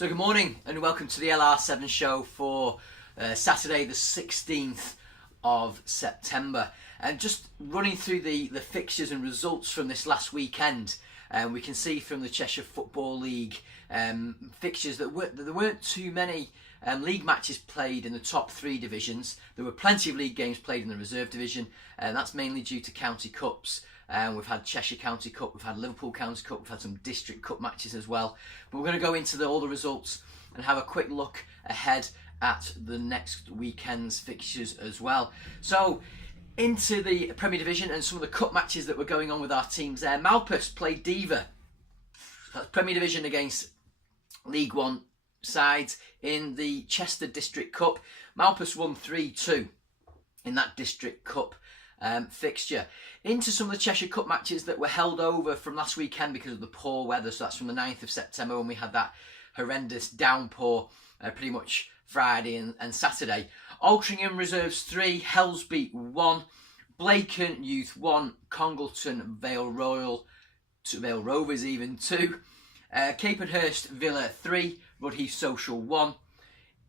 So good morning and welcome to the LR7 show for Saturday the 16th of September. And just running through the fixtures and results from this last weekend, we can see from the Cheshire Football League fixtures that there weren't too many league matches played in the top three divisions. There were plenty of league games played in the reserve division, and that's mainly due to county cups. We've had Cheshire County Cup, we've had Liverpool County Cup, we've had some District Cup matches as well. But we're going to go into all the results and have a quick look ahead at the next weekend's fixtures as well. So, into the Premier Division and some of the cup matches that were going on with our teams there. Malpas played Diva. That's Premier Division against League One sides in the Chester District Cup. Malpas won 3-2 in that District Cup fixture. Into some of the Cheshire Cup matches that were held over from last weekend because of the poor weather. So that's from the 9th of September when we had that horrendous downpour pretty much Friday and Saturday. Altrincham Reserves 3, Hellsbeat 1, Blacon Youth 1, Congleton Vale Rovers even 2, Capenhurst Villa 3, Rudheath Social 1.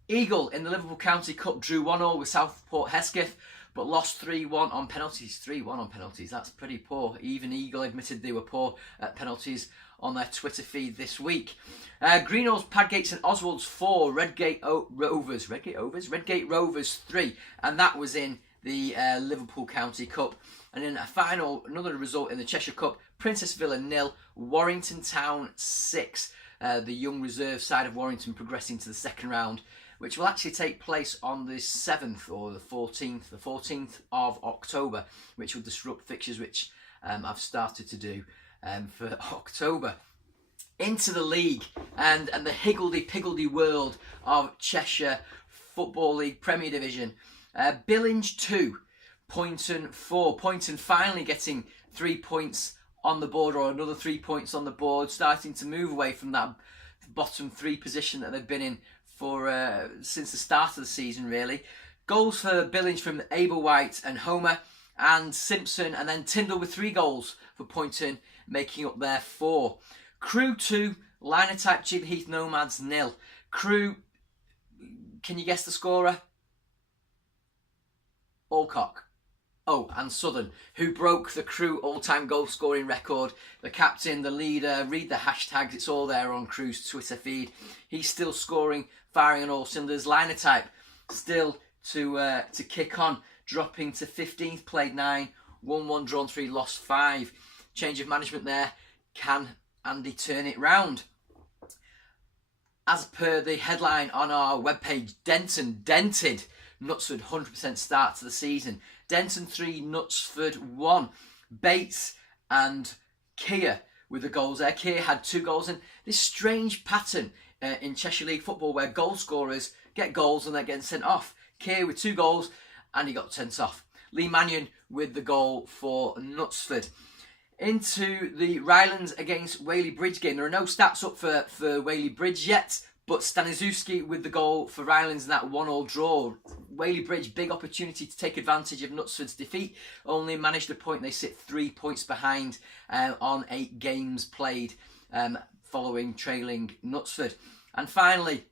Eagle in the Liverpool County Cup drew 1-1 with Southport Hesketh, but lost 3-1 on penalties. 3-1 on penalties, that's pretty poor. Even Eagle admitted they were poor at penalties on their Twitter feed this week. Greenhills, Padgate and Oswald's 4, Redgate Rovers 3, and that was in the Liverpool County Cup. And then another result in the Cheshire Cup, Princess Villa 0, Warrington Town 6. The young reserve side of Warrington progressing to the second round, which will actually take place on the 7th or the 14th of October, which will disrupt fixtures which I've started to do for October. Into the league and the higgledy-piggledy world of Cheshire Football League Premier Division. Billinge 2, Poynton 4. Poynton finally getting 3 points on the board, or another 3 points on the board, starting to move away from that bottom three position that they've been in for since the start of the season, really. Goals for Billinge from Abel White and Homer and Simpson, and then Tyndall with 3 goals for Poynton, making up their 4. Crew 2, Linotype Chigheath Nomads 0. Crew, can you guess the scorer? Alcock. Oh, and Southern, who broke the Crew all-time goal-scoring record. The captain, the leader, read the hashtags, it's all there on Crew's Twitter feed. He's still scoring, firing on all cylinders. Linotype still to kick on, dropping to 15th, played 9, 1-1, drawn 3, lost 5. Change of management there. Can Andy turn it round? As per the headline on our webpage, Denton dented Knutsford 100% start to the season. Denton 3, Knutsford 1. Bates and Keir with the goals there. Keir had 2 goals, and this strange pattern in Cheshire League football where goal scorers get goals and they're getting sent off. Keir with 2 goals and he got sent off. Lee Mannion with the goal for Knutsford. Into the Rylands against Whaley Bridge game. There are no stats up for Whaley Bridge yet, but Staniszewski with the goal for Rylands in that 1-1 draw. Whaley Bridge, big opportunity to take advantage of Knutsford's defeat. Only managed a point. They sit 3 points behind on 8 games played following trailing Knutsford. And finally,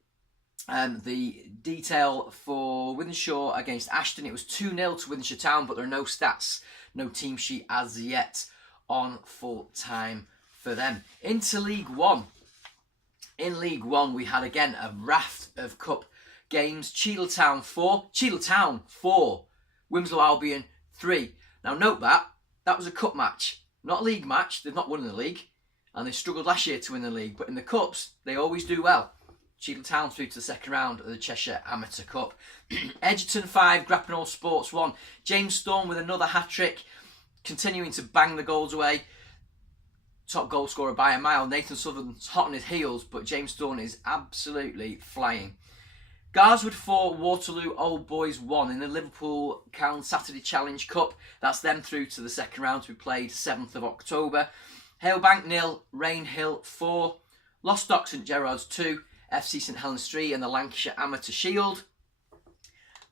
the detail for Wythenshawe against Ashton. It was 2-0 to Wythenshawe Town, but there are no stats, no team sheet as yet on full time for them. Into League One. In League One, we had again a raft of cup games. Cheadletown 4, Wimslow Albion 3. Now note that was a cup match, not a league match. They've not won in the league, and they struggled last year to win the league, but in the cups they always do well. Cheadletown through to the second round of the Cheshire Amateur Cup. Edgerton 5, Grappenhall Sports 1. James Storm with another hat-trick, continuing to bang the goals away. Top goal scorer by a mile. Nathan Southern's hot on his heels, but James Storm is absolutely flying. Garswood 4, Waterloo Old Boys 1 in the Liverpool County Saturday Challenge Cup. That's them through to the second round to be played 7th of October. Halebank 0, Rainhill 4, Lostock St Gerrard's 2, FC St Helens 3 in the Lancashire Amateur Shield.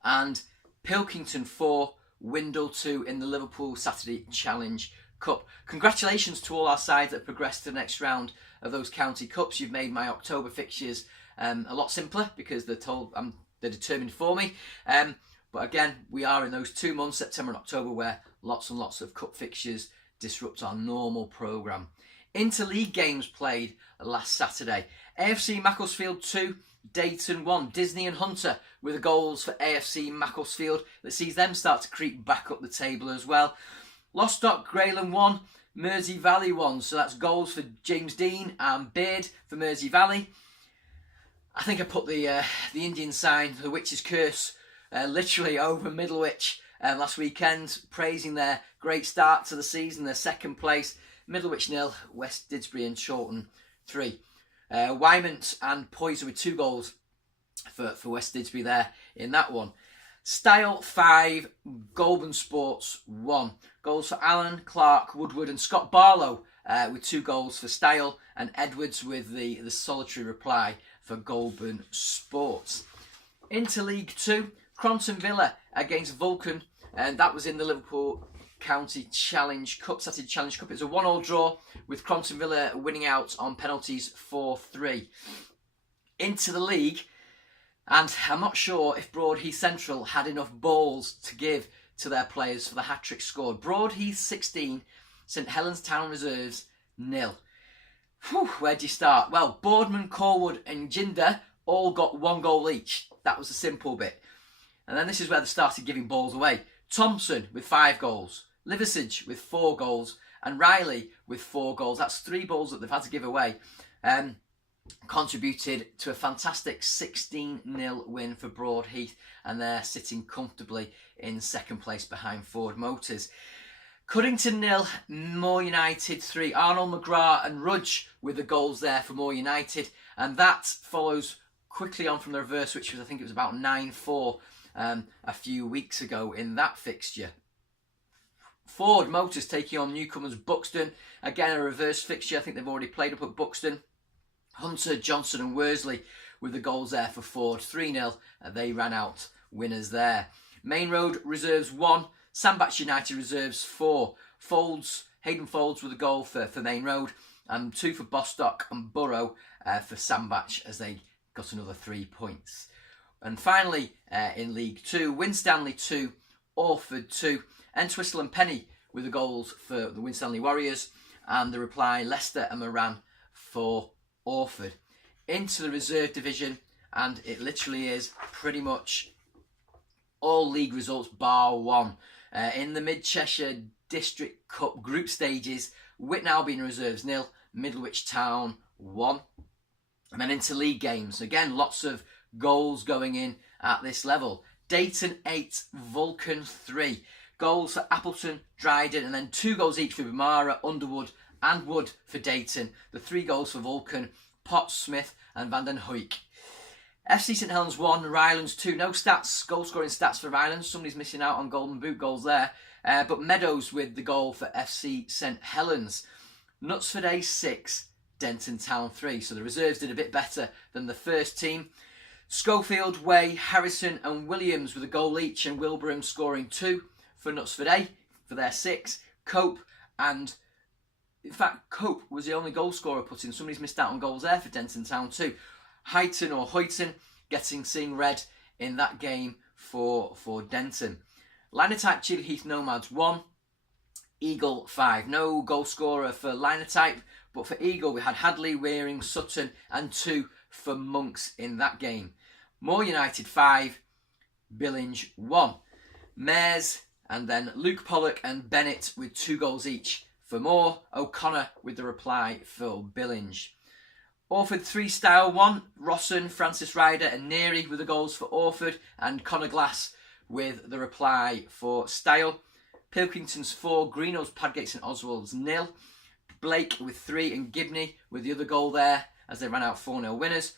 And Pilkington 4, Windle 2 in the Liverpool Saturday Challenge Cup. Congratulations to all our sides that progressed to the next round of those county cups. You've made my October fixtures a lot simpler because they're determined for me. But again, we are in those 2 months, September and October, where lots and lots of cup fixtures disrupt our normal programme. Interleague games played last Saturday. AFC Macclesfield 2, Dayton 1. Disney and Hunter with the goals for AFC Macclesfield that sees them start to creep back up the table as well. Lostock Greyland 1, Mersey Valley 1. So that's goals for James Dean and Beard for Mersey Valley. I think I put the Indian sign, the Witch's Curse, literally over Middlewich last weekend, praising their great start to the season, their second place. Middlewich 0, West Didsbury and Chorlton 3. Wymont and Poyser with 2 goals for West Didsbury there in that one. Style 5, Goulburn Sports 1. Goals for Allen, Clark, Woodward and Scott Barlow with 2 goals for Style, and Edwards with the solitary reply for Goulburn Sports. Interleague 2, Cronton Villa against Vulcan, and that was in the Liverpool County Challenge Cup, Saturday Challenge Cup. It was a 1-1 draw with Cronton Villa winning out on penalties 4-3. Into the league, and I'm not sure if Broadheath Central had enough balls to give to their players for the hat-trick scored. Broadheath 16, St Helens Town Reserves 0. Where do you start? Well, Boardman, Corwood and Jinder all got 1 goal each. That was the simple bit. And then this is where they started giving balls away. Thompson with 5 goals, Liversidge with 4 goals, and Riley with 4 goals. That's 3 balls that they've had to give away. Contributed to a fantastic 16-0 win for Broadheath, and they're sitting comfortably in second place behind Ford Motors. Cuddington 0, Moore United 3. Arnold McGrath and Rudge with the goals there for Moore United, and that follows quickly on from the reverse, which was, I think it was about 9-4 a few weeks ago in that fixture. Ford Motors taking on newcomers Buxton. Again, a reverse fixture. I think they've already played up at Buxton. Hunter, Johnson and Worsley with the goals there for Ford. 3-0. They ran out winners there. Main Road Reserves 1. Sandbach United Reserves 4. Hayden Folds with a goal for Main Road. And 2 for Bostock and Borough for Sandbach as they got another 3 points. And finally, in League 2, Winstanley 2, Orford 2, Entwistle and Penny with the goals for the Winstanley Warriors, and the reply Leicester and Moran for Orford. Into the reserve division, and it literally is pretty much all league results bar 1. In the Mid Cheshire District Cup group stages, Witton Albion Reserves 0, Middlewich Town 1. And then into league games, again lots of goals going in at this level. Dayton 8, Vulcan 3. Goals for Appleton, Dryden, and then 2 goals each for Bumara, Underwood and Wood for Dayton. The 3 goals for Vulcan, Potts, Smith and Van den Huyck. FC St Helens 1, Rylands 2. No stats, goal scoring stats for Rylands. Somebody's missing out on Golden Boot goals there. But Meadows with the goal for FC St Helens. Knutsford A 6, Denton Town 3. So the reserves did a bit better than the first team. Schofield, Way, Harrison and Williams with a goal each, and Wilbraham scoring 2 for Knutsford A for their 6. Cope, and in fact Cope was the only goal scorer put in. Somebody's missed out on goals there for Denton Town 2. Huyton seeing red in that game for Denton. Linotype Chillyheath Nomads 1, Eagle 5. No goal scorer for Linotype, but for Eagle we had Hadley, Wearing, Sutton and 2 for Monks in that game. Moore United 5, Billinge 1. Mares, and then Luke Pollock and Bennett with 2 goals each for Moore. O'Connor with the reply for Billinge. Orford 3, Style 1. Rosson, Francis Ryder and Neary with the goals for Orford, and Connor Glass with the reply for Style. Pilkington's 4, Greenhills, Padgate St Oswald's 0. Blake with 3 and Gibney with the other goal there as they ran out 4-0 winners.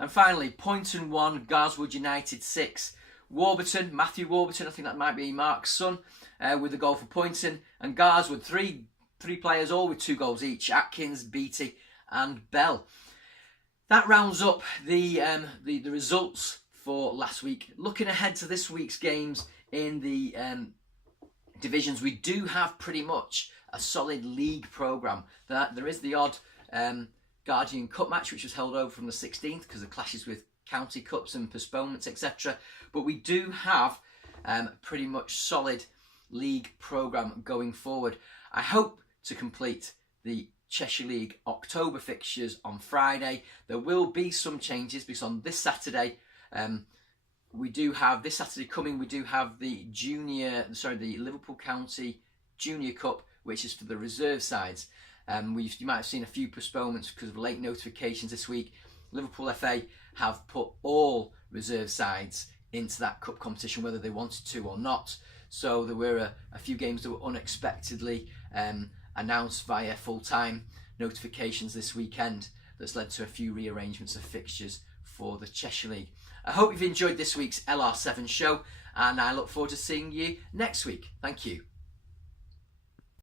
And finally, Poynton 1, Garswood United 6. Warburton, Matthew Warburton, I think that might be Mark's son, with the goal for Poynton. And Garswood, three players all with 2 goals each, Atkins, Beattie and Bell. That rounds up the results for last week. Looking ahead to this week's games in the divisions, we do have pretty much a solid league programme. There is the odd Guardian Cup match which was held over from the 16th because of clashes with county cups and postponements, etc. But we do have a pretty much solid league programme going forward. I hope to complete the Cheshire League October fixtures on Friday. There will be some changes because on this Saturday, we do have the Liverpool County Junior Cup, which is for the reserve sides. You might have seen a few postponements because of late notifications this week. Liverpool FA have put all reserve sides into that cup competition, whether they wanted to or not. So there were a few games that were unexpectedly announced via full-time notifications this weekend. That's led to a few rearrangements of fixtures for the Cheshire League. I hope you've enjoyed this week's LR7 show, and I look forward to seeing you next week. Thank you.